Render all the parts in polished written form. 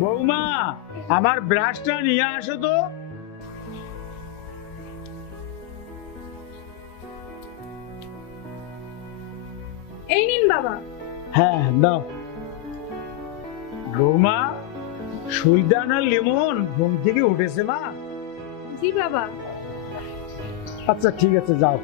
বৌমা আমার ব্রাশটা নিয়ে আসো তো। এই নিন বাবা। হ্যাঁ দাও। বৌমা সুইদান আর লেমন ঘুম থেকে উঠেছে মা? জি বাবা। আচ্ছা ঠিক আছে যাও।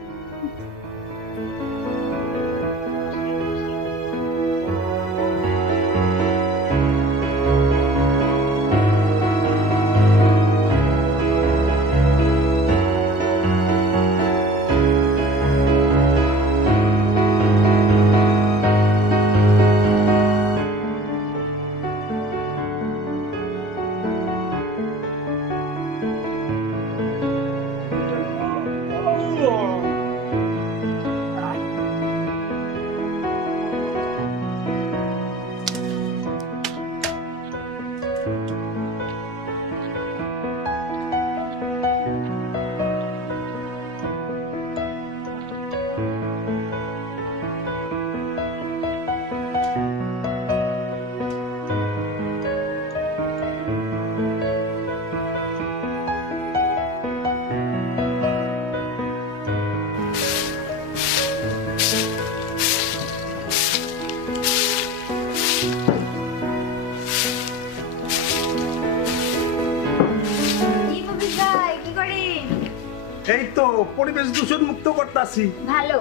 এই তো পরিবেশ দূষণ মুক্ত করতেছি। ভালো।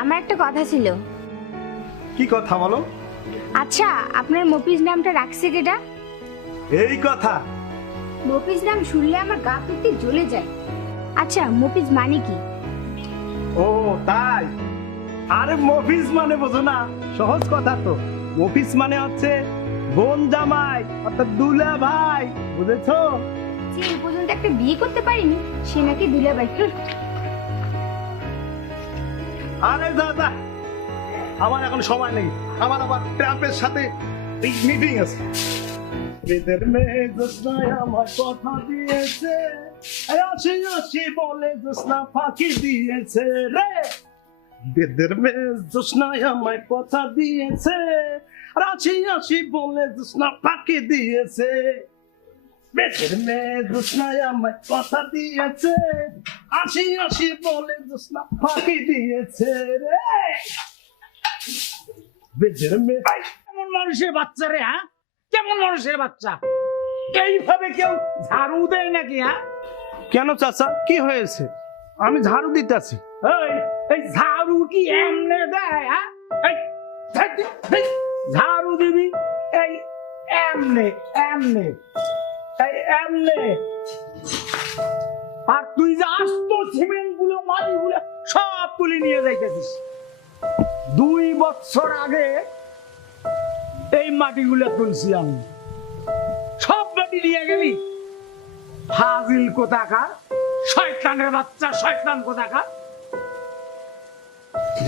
আমার একটা কথা ছিল। কি কথা বলো? আচ্ছা আপনার মফিজ নামটা রাখছে কেটা? এই কথা মফিজ নাম শুনলে আমার গা পিত্তে জ্বলে যায়। আচ্ছা মফিজ মানে কি? ও তাই? আরে মফিজ মানে বোঝো না? সহজ কথা তো। মফিজ মানে হচ্ছে বোন জামাই অর্থাৎ দুলা ভাই, বুঝেছো? যে এই পর্যন্ত একটা বিয়ে করতে পারিনি সে নাকি দুলাভাই। আরে দাদা আমার এখন সময় নেই, আমার আবার ট্রাম্পের সাথে মিটিং আছে। বেদের মেয়ে জোৎস্নায় আমার কথা দিয়েছে, আসি আসি বলে জোৎস্না ফাঁকি দিয়েছে রে। বেদের মেয়ে জোৎস্নায় আমার কথা দিয়েছে, আর আসি আসি বলে জোৎস্না ফাঁকি দিয়েছে। বেদের মেয়ে জোৎস্নায় আমার কথা দিয়েছে, আসি আসি বলে জোৎস্না ফাঁকি দিয়েছে রে। বেদের মেয়ে কেমন মানুষের বাচ্চা রে? হ্যাঁ কেমন মানুষের বাচ্চা? এইভাবে কেউ ঝাড়ু দেয় নাকি? হ্যাঁ কেন চাচা কি হয়েছে? আমি ঝাড়ু দিতেছি। এই ঝাড়ু কি এমনে দেয়? হ্যাঁ এই ঝাড়ু দিবি এই এমনে এমনে এই এমনে, আর তুই যে আস্ত সিমেন্ট গুলো মাটি গুলো সব তুলে নিয়ে যাইতেছিস। 2 বছর আগে এই মাটিগুলো তুলছি আমি, সব মাটি নিয়ে গেলি। ফাজিল কোথাকার, শয়তানের বাচ্চা, শয়তান কোথাকার।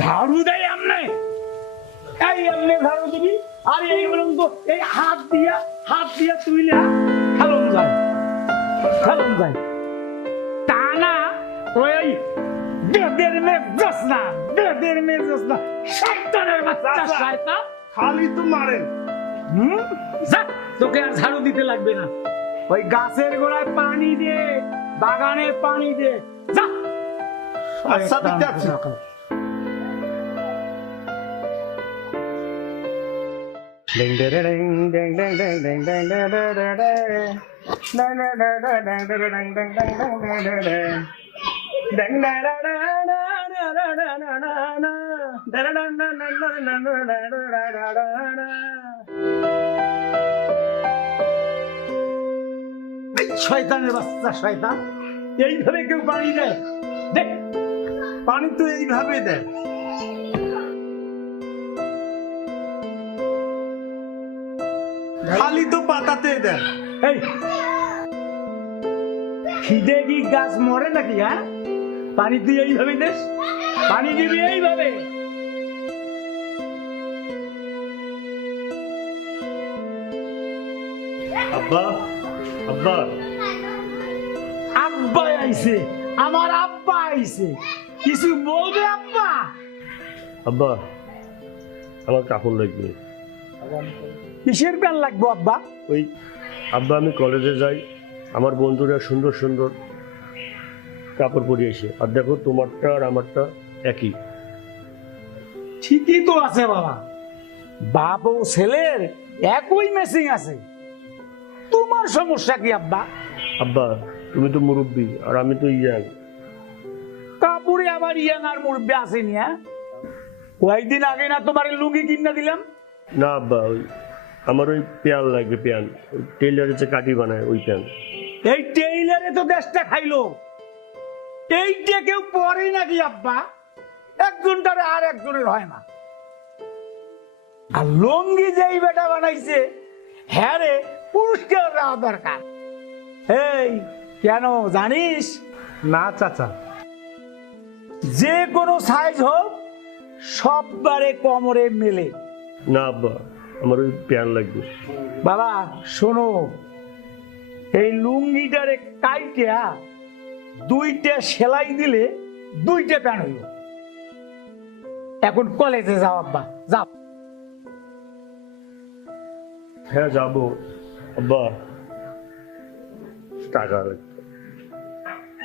ঝাড়ু দেয় এমনে, এই এমনে ঝাড়ু দিবি। আর এই বলুন তো এই হাত দিয়া তুইলা খেলন যায়, খেলন যায়। তা না ওই বেদের মেয়ে জোৎস্না, বেদের মেয়ে জোৎস্না, শয়তানের বাচ্চা, শয়তান। খালি তো মারেন। যা, তোকে আর ঝাড়ু দিতে লাগবে না। ওই গাছের গোড়ায় পানি দে, বাগানে পানি দে, যা। আচ্ছা দিতে আছি। শয়তানের বাচ্চা, শয়তান। এইভাবে কেউ পানি দেয়? দেখ পানি তো এইভাবে দেয়। খালি তো পাতাতে দেয়। এই খিদে কি গাছ মরে নাকি? হ্যাঁ পানি তুই এইভাবে দেস? পানি দিবি এইভাবে? আব্বা আব্বা আব্বা আইছে, আমার আব্বা আইছে, কিছু বলবে আব্বা? আব্বা আমার কাপড় লাগবে, কিসের প্যান লাগবো আব্বা? ওই আব্বা আমি কলেজে যাই, আমার বন্ধুরা সুন্দর সুন্দর কাপড় পরিয়ে এসে, আর দেখো তোমারটা আর আমারটা একই। ঠিকই তো আছে বাবা, বাপ ও ছেলের একই ম্যাচিং আছে। তোমার সমস্যা কি আব্বা? আব্বা তুমি তো মুরব্বী আর আমি তো ইয়াং। কাপড়ে আবার ইয়াং আর মুরব্বী আসেনি? হ্যাঁ, কয়েকদিন আগে না তোমার লুঙ্গি কিনা দিলাম। না আব্বা, ওই আমার ওই প্যান লাগবে, প্যান ওই টেইলারের যে কাটি বানায় ওই প্যান। এই টেইলারে তো দেশটা খাইলো, এইটা কেউ পরে নাকি আব্বা? একজনটারে আর একজনের হয় না। আর লুঙ্গি যেই বেটা বানাইছে হ্যাঁ রে, পুরস্কার দেওয়া দরকার। এই কেন জানিস? না চাচা, যে কোনো সাইজ হোক সববারে কোমরে মেলে। না আব্বা, আমার ওই প্যান লাগবে। বাবা শোনো, এই লুঙ্গিটারে কাইটা দুইটা সেলাই দিলে দুইটা প্যান্ট হইল। এখন কলেজে যাও আব্বা, যাও। হ্যাঁ যাবো আব্বা, টাকা লাগবে।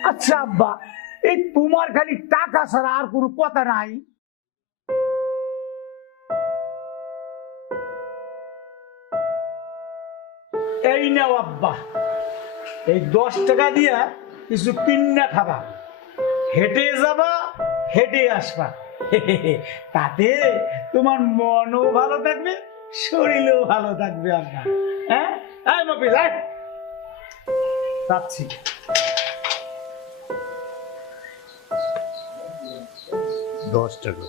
আচ্ছা আব্বা, এই তোমার খালি টাকা ছাড়া আর কোনো কথা নাই? এই নাও আব্বা, এই 10 টাকা দিয়া কিছু কিন্না খাবা, হেঁটে যাবা, হেঁটে আসবা। তাতে তোমার মনও ভালো থাকবে, শরীরও ভালো থাকবে আব্বা। হ্যাঁ, এই মফিজ আয়। যাচ্ছি। দশ টাকা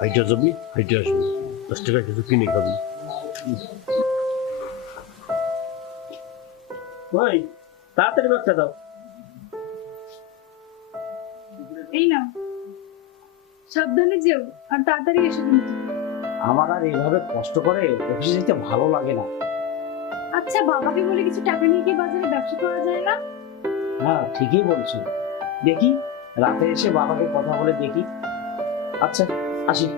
হাইটা যাবি, হাইটে আসবি, 10 টাকা কিছু কিনে খাবি। ভাই তাড়াতাড়ি ব্যাগটা দাও। এই নাও, সাবধানে যেও আর তাড়াতাড়ি এসো কিন্তু। আমার আর এইভাবে কষ্ট করে অফিসে যেতে ভালো লাগে না। আচ্ছা, বাবাকে বলে কিছু টাকা নিয়ে কি বাজারে ব্যবসা করা যায় না? হ্যাঁ ঠিকই বলছো, দেখি রাতে এসে বাবাকে কথা বলে দেখি। আচ্ছা আসি।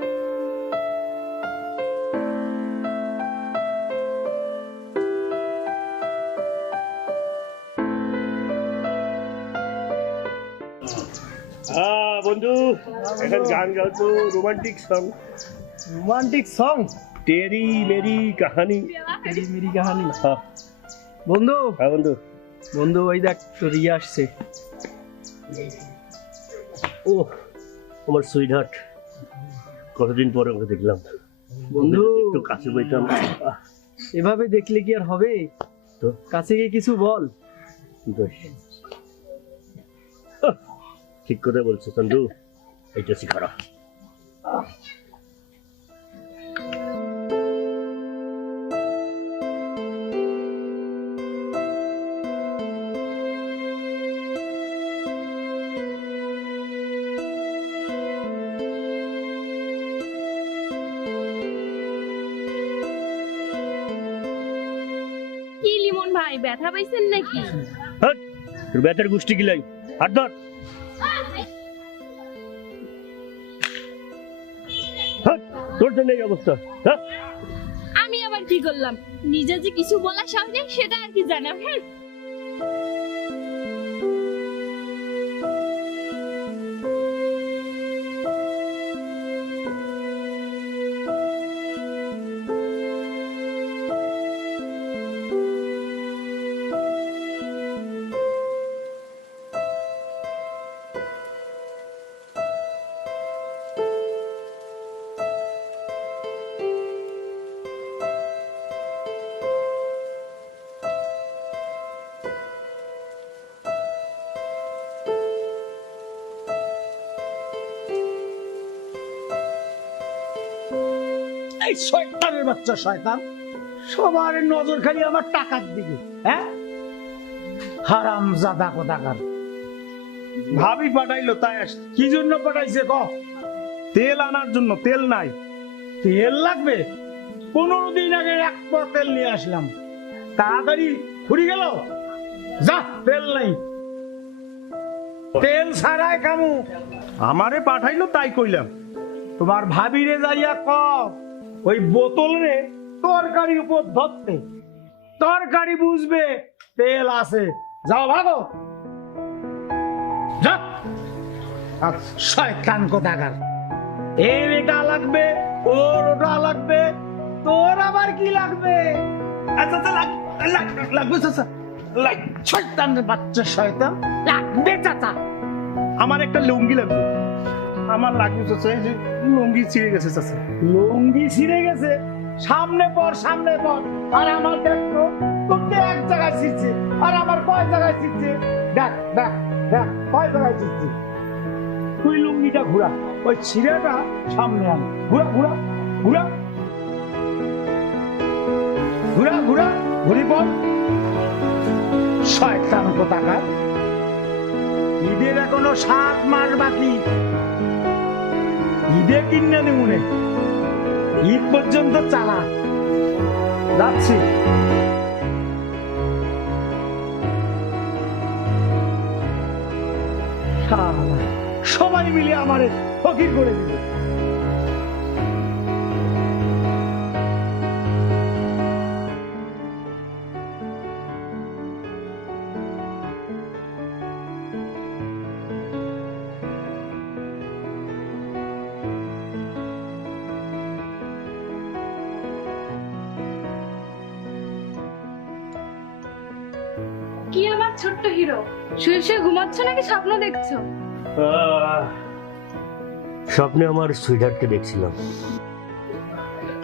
হ্যাঁ বন্ধু, এখন গান গাও তো, রোমান্টিক সং। রোমান্টিক সং, তেরি মেরি কাহানি। মেরি কাহানি। হ্যাঁ বন্ধু, হ্যাঁ বন্ধু। বন্ধু ওই দেখ তো রিয়া আসছে। ও আমার সুইটহার্ট, কতদিন পরে ওকে দেখলাম। বন্ধু একটু কাছে বইতাম। এভাবে দেখলে কি আর হবে? তো কাছে গিয়ে কিছু বল। কি করিস? ঠিক কথা বলছো চন্দু, এইটা শিখারা। কি লিমন ভাই, ব্যথা পাইছেন নাকি? হ্যাঁ, তোর বেতার গোষ্ঠী গিলাই, হাত ধর। হ্যাঁ, তোর জন্য এই অবস্থা। হ্যাঁ, আমি আবার কি করলাম? নিজে যে কিছু বলার সাহস নেই সেটা আর কি জানা। হ্যাঁ, এই শয়তানের বাচ্চা শয়তান, সবার নজর খালি আমার টাকার দিকে। হ্যাঁ, হারামজাদা কোথাকার। ভাবি পাঠাইলো তাই আসছে। কি জন্য পাঠাইছে ক? তেল আনার জন্য, তেল নাই। তেল লাগবে? 15 দিন আগে 1 পোয়া তেল নিয়ে আসলাম, তাড়াতাড়ি ফুরিয়ে গেল। যা, তেল নাই, তেল ছাড়াই কামু। আমারে পাঠাইলো তাই কইলাম। তোমার ভাবিরে যাইয়া ক ওই বোতল রে তরকারি উপর ধরতে, তরকারি বুঝবে তেল আছে। যাও ভাগো, যা। আর শয়তান কোথাকার, এর এটা লাগবে, ওর ওটা লাগবে, তোর আবার কি লাগবে? আচ্ছা আচ্ছা লাগবে চাচা। শয়তান বাচ্চা, শয়তান লাগবে চাচা। আমার একটা লুঙ্গি লাগবে, আমার লাগবে চাচা। এই যে লুঙ্গি ছিঁড়ে গেছে চাচা। লুঙ্গি ছিঁড়ে গেছে? সামনে পর, সামনে পর। আর আমার দেখো, তোর তো এক জায়গায় ছিঁড়ছে, আর আমার কয় জায়গায় ছিঁড়ছে। দেখ দেখ দেখ, কয় জায়গায় ছিঁড়ছে। তুই লুঙ্গিটা ঘুরা, ওই ছিঁড়েটা সামনে আন। ঘুরা ঘুরা ঘুরা ঘুরা ঘুরা, ঘুরি পর। শয়তান কোথাকার, ঈদের এখনো 7 মাস বাকি। ঈদে কিনে নিমুনে, ঈদ পর্যন্ত চালা। যাচ্ছি। সবাই মিলে আমারে ফকির করে দিল। কি আমার ছোট্ট হিরো, শুয়ে শুয়ে ঘুমাচ্ছ নাকি স্বপ্ন দেখছো? স্বপ্নে আমার সুইটহার্টকে দেখছিলাম।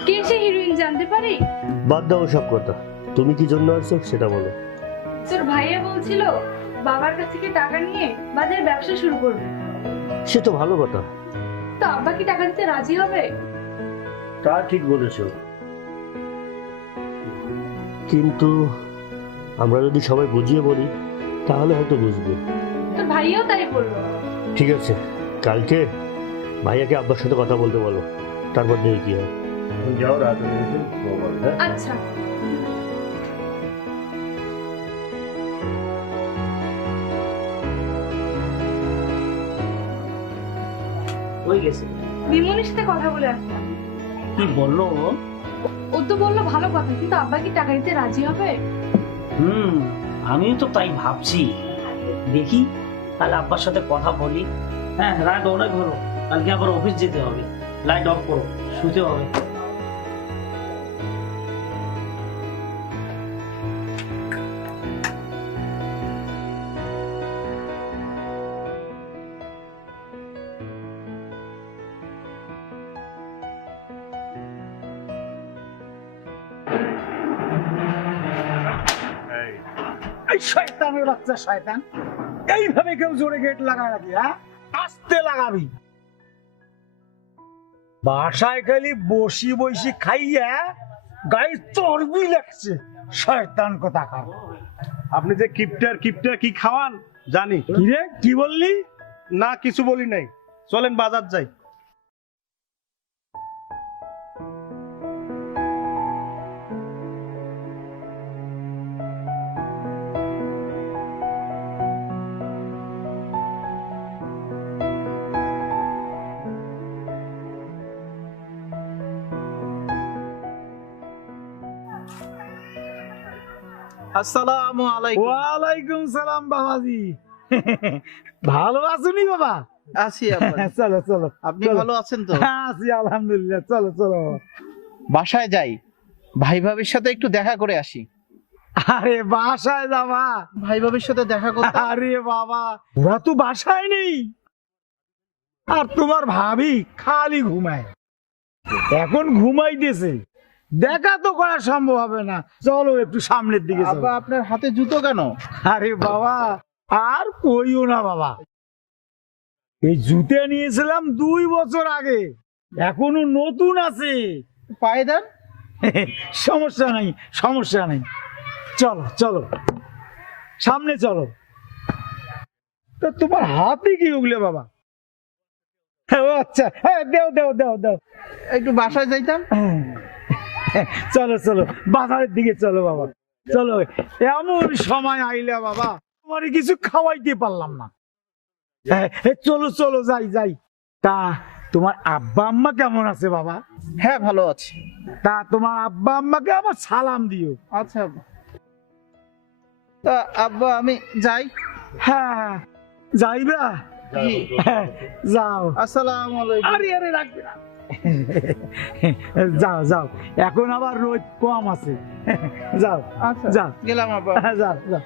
কে সে হিরোইন জানতে পারি? বাদ দাও সব কথা, তুমি কি জন্য আসছো সেটা বলো। তোর ভাইয়া বলছিল বাবার কাছ থেকে টাকা নিয়ে বাজারে ব্যবসা শুরু করবে। সে তো ভালো কথা। তো আব্বা কি টাকা দিতে রাজি হবে? তা ঠিক বলেছো, কিন্তু আমরা যদি সবাই বুঝিয়ে বলি তাহলে হয়তো বুঝবে। তোর ভাইয়াও তাই বললো। ঠিক আছে, কালকে ভাইয়াকে আব্বার সাথে কথা বলতে বলো, তারপর দেখি কি হয়। এখন যাও, রাত হয়ে গেছে, ঘুমাও, হ্যাঁ? আচ্ছা। হয়ে গেছে। বিমনের সাথে কথা বলে আসলাম। কি বললো ও? ও তো বললো ভালো কথা, কিন্তু আব্বা কি টাকা দিতে রাজি হবে? আমিও তো তাই ভাবছি। দেখি তাহলে আব্বার সাথে কথা বলি। হ্যাঁ, রাত অনেক হলো, কালকে আবার অফিস যেতে হবে। লাইট অফ করো, শুতে হবে। এই শয়তানের বাচ্চা, শয়তান। এইভাবে কেউ জোরে গেট লাগায় নাকি? হ্যাঁ, আস্তে লাগাবি। বাসায় খালি বসি বসি খাইয়া গায়ে চর্বি লাগছে। শয়তান কোথাকার। আপনি যে কিপটার কিপটা কি খাওয়ান জানি। কি রে, কি বললি? না কিছু বলি নাই, চলেন বাজার যাই। আসসালামু আলাইকুম। ওয়ালাইকুম সালাম বাবাজি। ভালো আছুনি বাবা? আছি আব্বা। চলো চলো। আপনি চলো। ভালো আছেন তো? হ্যাঁ, আছি আলহামদুলিল্লাহ। চলো চলো। বাসায় যাই, ভাই ভাবির সাথে একটু দেখা করে আসি। আরে বাসায় যাবা? ভাই ভাবির সাথে দেখা করতে। আরে বাবা, ওরা তো বাসায় নেই। আর তোমার ভাবি খালি ঘুমায়, এখন ঘুমাইতেছে। দেখা তো করা সম্ভব হবে না। চলো একটু সামনের দিকে চলো। আব্বা, আপনার হাতে জুতো কেন? আরে বাবা, আর কইও না বাবা। এই জুতে নিয়েছিলাম 2 বছর আগে, এখনো নতুন আছে। পায়ে দেন। সমস্যা নেই, সমস্যা নেই। চলো চলো, সামনে চলো। তো তোমার হাতে কি উগলে বাবা? ও আচ্ছা, হ্যাঁ, দেও দেও দেও দেও। একটু বাসায় যাইতাম। চলো চলো, বাজারের দিকে চলো বাবা, চলো। এমন সময় আইলে বাবা, তোমার কিছু খাওয়াইতে পারলাম না। চলো চলো, যাই যাই। তা তোমার আব্বা আম্মা কেমন আছে বাবা? হ্যাঁ ভালো আছে। তা তোমার আব্বা আম্মাকে আমার সালাম দিও। আচ্ছা আব্বা। তা আব্বা আমি যাই। হ্যাঁ যাইবা? জি। হ্যাঁ, যাও। আসসালামু আলাইকুম। আরে আরে রাখবে না। যাও যাও, এখন আবার রোদ কম আছে। যাও আচ্ছা যাও, গেলাম আব্বা। যাও যাও।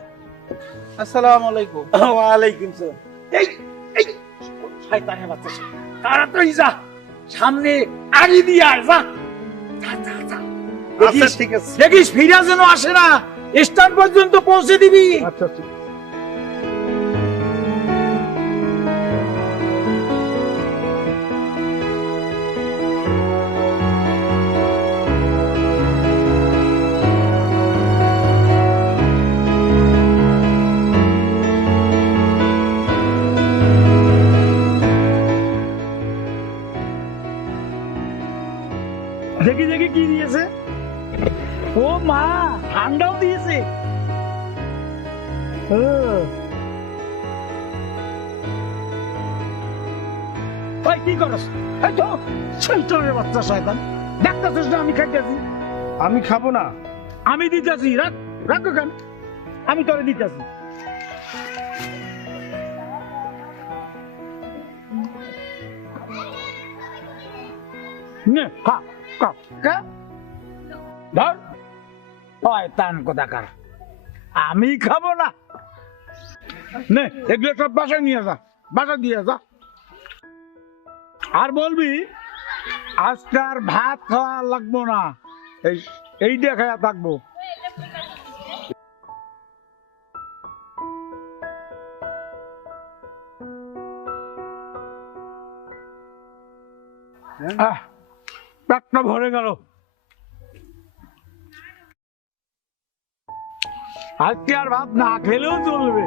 আসসালামু আলাইকুম। ওয়ালাইকুম সালাম। এই এই শয়তানের বাচ্চা, তাড়াতাড়ি যা, সামনে আগে দিয়ে আয়, যা যা, যা, যা। আচ্ছা ঠিক আছে। দেখিস ফিরা যেন আসে না, স্টান পর্যন্ত পৌঁছে দিবি। আচ্ছা ঠিক আছে। দেখি দেখি কি দিয়েছে। ও মা, ঠান্ডাও দিয়েছে। ওই কি করছ? এই তো শয়তানের বাচ্চা, শয়তান। দেখতেছিস না আমি খাইতেছি? আমি খাবো না। আমি দিতেছি, রাখ রাখ কেন, আমি তোরে দিতেছি। নে খা খা খা, ধর। শয়তান কোথাকার, আমি খাবো না। নে এগুলো সব বাসায় নিয়ে যা, বাসা দিয়ে যা। আর বলবি আজকে আর ভাত খাওয়া লাগবো না, এইটা খাওয়া থাকবো। পেটটা ভরে গেল। আজকে আর ভাত না খেলেও চলবে।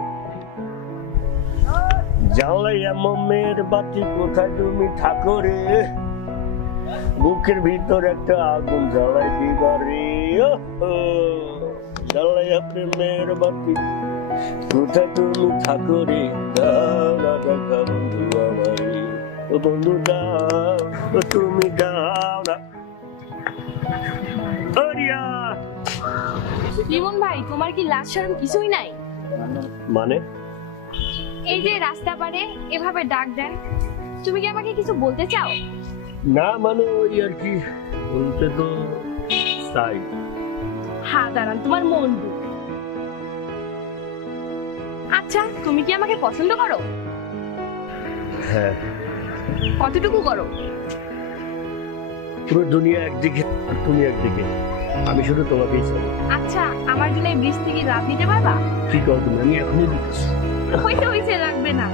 জ্বালাইয়া মমের বাতি কোথায় তুমি থাকো রে, বুকের ভিতর একটা আগুন জ্বালাই দিবারে। জ্বালাইয়া প্রেমের বাতি কোথায় তুমি থাকো রে, দাও না দেখা বন্ধু আমারে, ও বন্ধু দাও, ও তুমি দাও না। আরিয়া রিমন ভাই, তোমার কি লাজ শরম কিছুই নাই? মানে? এই যে রাস্তা পারে এভাবে ডাক দেন, তুমি কি আমাকে কিছু বলতে চাও? না মানে ওই আর কি, বলতে তো চাই। হ্যাঁ দাঁড়ান, তোমার মন দু। আচ্ছা, তুমি কি আমাকে পছন্দ করো? হ্যাঁ, কতটুকু করো? পুরো দুনিয়া একদিকে আর তুমি একদিকে, আমি শুধু তোমাকেই চাই। আচ্ছা, আমার জন্য এই বৃষ্টি কি রাত দিতে পারবা? ঠিক আছে তুমি, আমি এখনই দিচ্ছি। হইতে হইছে, লাগবে না।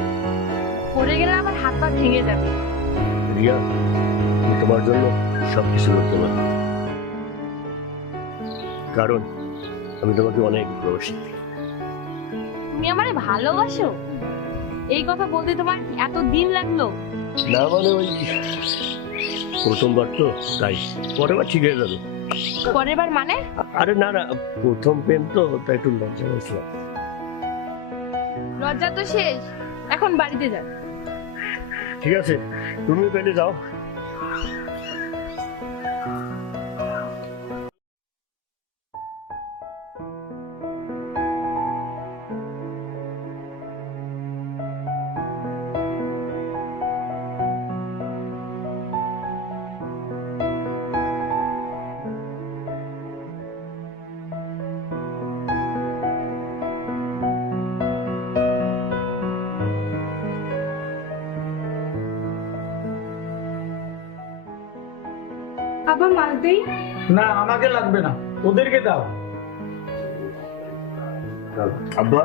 পড়ে গেলে আমার হাত পা ভেঙে যাবে। রিয়া, আমি তোমার জন্য সবকিছু করতে পারি, কারণ আমি তোমাকে অনেক ভালোবাসি। তুমি আমারে ভালোবাসো? এই কথা বলতে তোমার এত দিন লাগলো? না মানে ওই প্রথমবার তো, তাই পরের বার ঠিক হয়ে যাবে। পরের বার মানে? আরে না না, প্রথম প্রেম তো, তাই একটু লজ্জা হয়েছিলাম। লজ্জা তো শেষ, এখন বাড়িতে যান। ঠিক আছে, তুমিও তাহলে যাও। আবার মাছ দেই? না আমাকে লাগবে না, ওদেরকে দাও। আব্বা,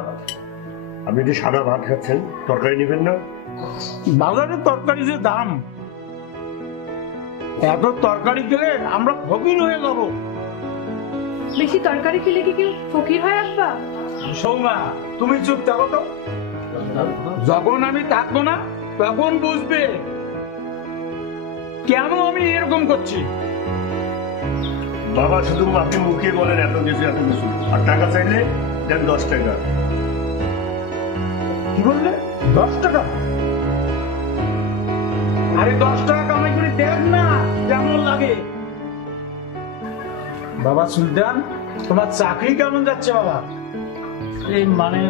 আপনি যদি সাদা ভাত খাচ্ছেন, তরকারি নেবেন না? বাজারের তরকারি যে দাম, এত তরকারি খেলে আমরা ফকির হয়ে যাব। বেশি তরকারি খেলে কি কেউ ফকির হয় আব্বা? সৌমা, তুমি চুপ থাকো তো। যখন আমি থাকবো না তখন বুঝবে কেন আমি এরকম করছি। বাবা, শুধু আপনি মুখে বলেন এত কিছু এত কিছু, আর টাকা চাইলে দেন 10 টাকা। কি বললে? 10 টাকা? আরে 10 টাকা কামাই করে দেখ না কেমন লাগে। বাবা সুলতান, তোমার চাকরি কেমন যাচ্ছে বাবা? এই মানে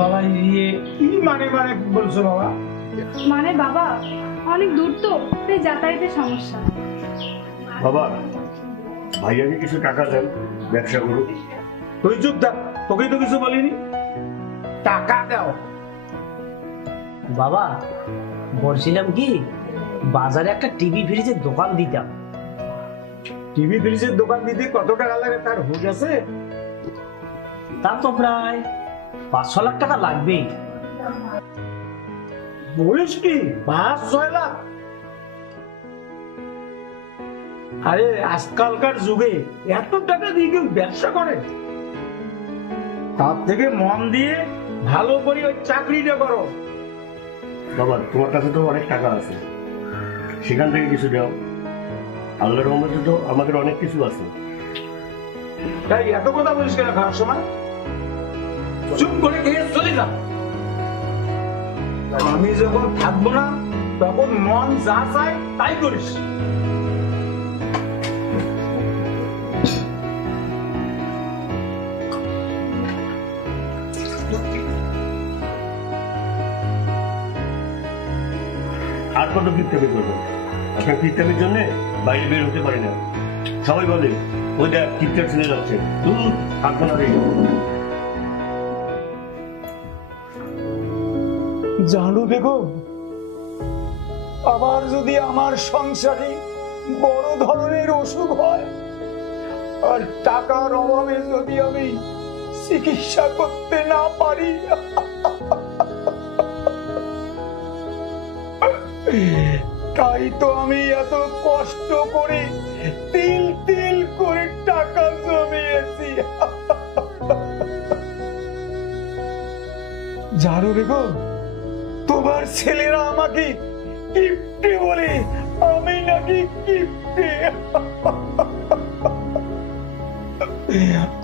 বাবা ইয়ে কি মানে মানে বলছো বাবা? মানে বাবা অনেক দূর তো, তাই যাতায়াতের সমস্যা। বাবা ভাইয়াকে কিছু টাকা দেন, ব্যবসা করুক। তুই চুপ থাক, তোকে তো কিছু বলিনি। টাকা দাও। বাবা বলছিলাম কি, বাজারে একটা টিভি ফ্রিজের দোকান দিতাম। টিভি ফ্রিজের দোকান দিতে কত টাকা লাগে তার হুঁশ আছে? তার তো প্রায় 5-6 লাখ টাকা লাগবেই। বলিস কি 5-6 লাখ? আরে আজকালকার যুগে এত টাকা দিয়ে কেউ ব্যবসা করে? তার থেকে মন দিয়ে ভালো করে ওই চাকরিটা করো। বাবা তোমার কাছে তো অনেক টাকা আছে, সেখান থেকে কিছু দাও। আল্লাহর রহমতে তো আমাদের অনেক কিছু আছে। তাই এত কথা বলিস কেন খাওয়ার সময়? চুপ করে খেয়ে চলে যা। আমি যখন থাকবো না তখন মন যা চায় তাই করিস। আর কত কিপটামি করবেন? আপনার কিপটামির জন্য বাইরে বের হতে পারি না। সবাই বলে ওইটা কিপটার ছেলে যাচ্ছে, থাকবো না রে। জানু বেগম, আবার যদি আমার সংসারে বড় ধরনের অসুখ হয় আর টাকার অভাবে যদি আমি চিকিৎসা করতে না পারি, তাই তো আমি এত কষ্ট করে তিল তিল করে টাকা জমিয়েছি। জানো বেগম, তোমার ছেলেরা আমাকে কিপ্টে বলে, আমি নাকি কিপ্টে।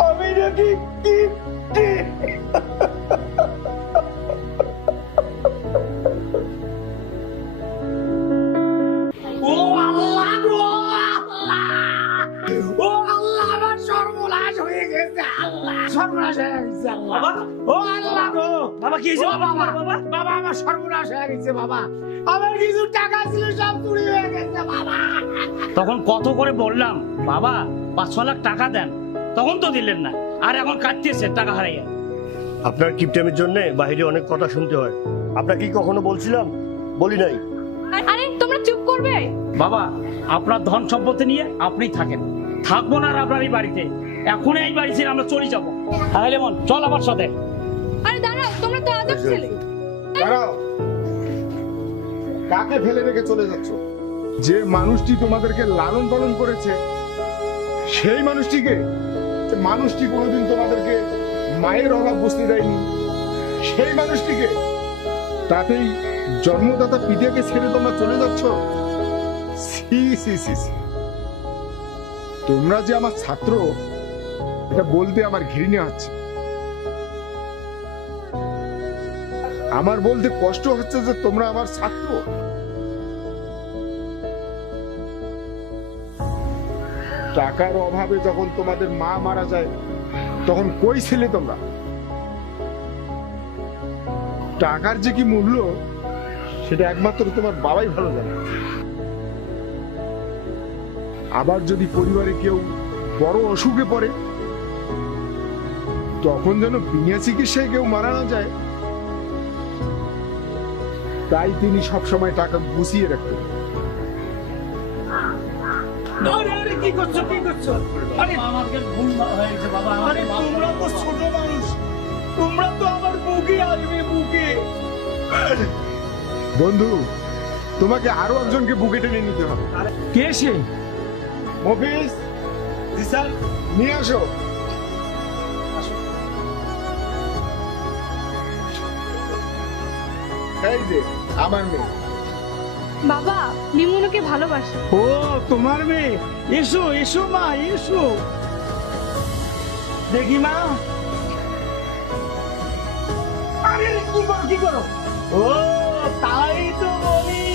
আমি নাকি কিপ্টে। ও আল্লাহ গো আল্লাহ, ও আল্লাহ আমার সর্বনাশ হয়ে গেছে। আল্লাহ সর্বনাশ হয়ে গেছে। আল্লাহ, ও আল্লাহ গো। বাবা কি হয়েছে? ও বাবা, বাবা আমার সর্বনাশ হয়ে গেছে। বাবা আমার কিছু টাকা ছিল সব চুরি হয়ে গেছে। বাবা তখন কত করে বললাম বাবা 5-6 লাখ টাকা দেন, তখন তো দিলেন না, আর এখন কাটতেছে টাকা হারাইয়া। আপনার কিপটামির জন্য বাইরে অনেক কথা শুনতে হয়। আপনাকে কি কখনো বলছিলাম? বলি নাই। আরে তোমরা চুপ করবে? বাবা আপনার ধন সম্পত্তি নিয়ে আপনি থাকেন, থাকবো না আর আপনার এই বাড়িতে। এখনই এই বাড়ি ছেড়ে আমরা চলে যাবো। হ্যাঁ লেমন, চল আমার সাথে। আরে দাঁড়াও, তোমরা তো আজব ছেলে। দাঁড়াও, কাকে ফেলে রেখে চলে যাচ্ছ? যে মানুষটি তোমাদেরকে লালন পালন করেছে সেই মানুষটিকে, যে মানুষটি কোনোদিন তোমাদেরকে মায়ের অভাব বুঝতে দেয়নি সেই মানুষটিকে, তাতেই জন্মদাতা পিতাকে ছেড়ে তোমরা চলে যাচ্ছ। সি সি সি সি। তোমরা যে আমার ছাত্র এটা বলতে আমার ঘৃণা হচ্ছে। আমার বলতে কষ্ট হচ্ছে যে তোমরা আমার ছাত্র। টাকার অভাবে যখন তোমাদের মা মারা যায় তখন কই ছিলে তোমরা? টাকার যে কি মূল্য সেটা একমাত্র তোমার বাবাই ভালো জানে। আবার যদি পরিবারে কেউ বড় অসুখে পড়ে তখন যেন বিনা চিকিৎসায় কেউ মারা না যায়, তাই তিনি সবসময় টাকা গুছিয়ে রাখতেন। আরে আরে কি করছো, কি করছো? আরে আমাকে ভুল হয়ে গেছে বাবা। আরে তোমরা তো ছোট মানুষ, তোমরা তো আমার বুকে আসবে, বুকে। বন্ধু, তোমাকে আরো একজনকে বুকে টেনে নিতে হবে। কে সে? মফিজ, জি স্যার। নিয়ে আসো। এই যে আমার মেয়ে। বাবা লিমুনুকে ভালোবাসে। ও তোমার মেয়ে? এসো এসো মা, এসো। দেখি মা। আরে কি করো, কি করো? ও তাই তো বলি,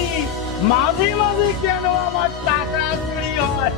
মাঝে মাঝে কেন আমার টাকা চুরি হয়